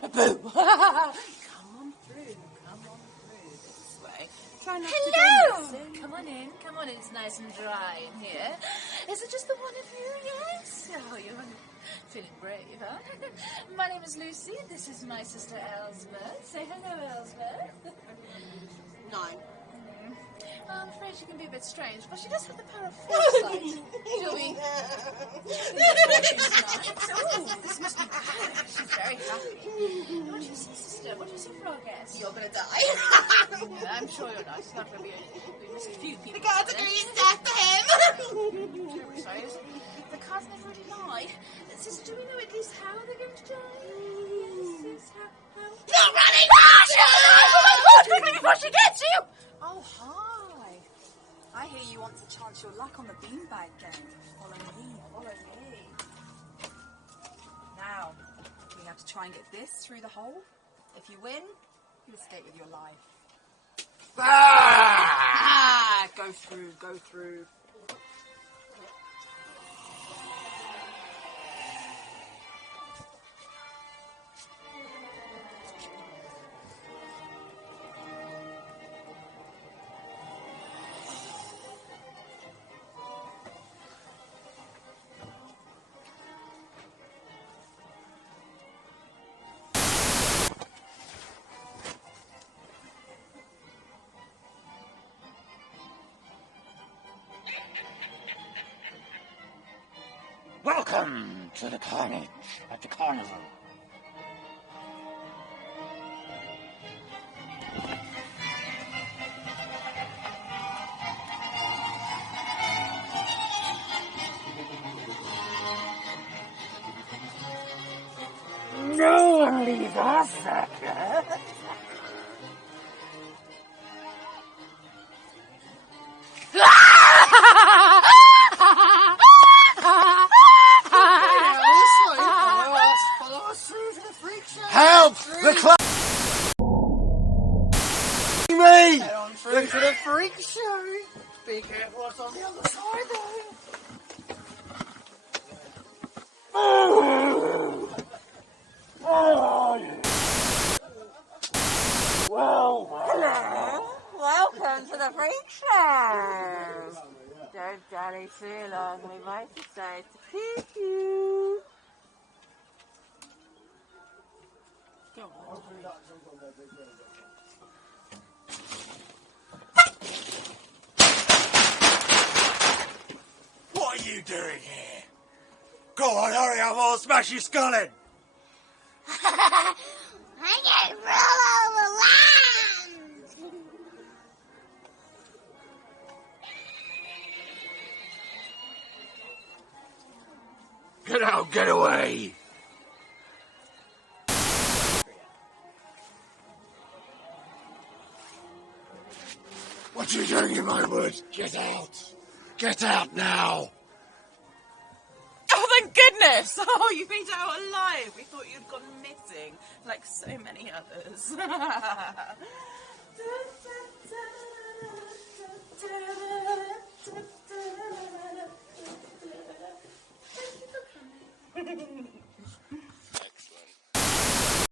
Boo! Come on through this way. Try not to go missing. Come on in, it's nice and dry in here. Is it just the one of you? Yes? Oh, you're feeling brave, huh? My name is Lucy, and this is my sister Elsbeth. Say hello, Elsbeth. 9. I'm afraid she can be a bit strange, but she does have the power of foresight. Shall we? Oh, this must be good. She's very happy. What do you see, sister? What do you see for our guest? You're gonna die. I'm sure you're not. It's not going to be a few people. The cards agrees death to him. The cards never really lie. Sister, do we know at least how they're going to die? Yes, how? Not running! Oh, quickly before she gets you! Oh, hi. I hear you want to chance your luck on the beanbag game. Follow me. Now, we have to try and get this through the hole. If you win, you escape with your life. Go through. Welcome to the Carnage at the Carnival. No one leave our circus. Help! The club! Me! Head on through to the freak show. Be careful what's on the other side though. Oh. Well. Hello. Welcome to the freak show. Don't dally too long. We might decide to keep you. What are you doing here? Go on, hurry up, I'll smash your skull in. I can roll over land. Get out, get away. What are you doing in my woods? Get out. Get out now. Oh, thank goodness! Oh, you made it out alive. We thought you'd gone missing, like so many others. Thank you for coming.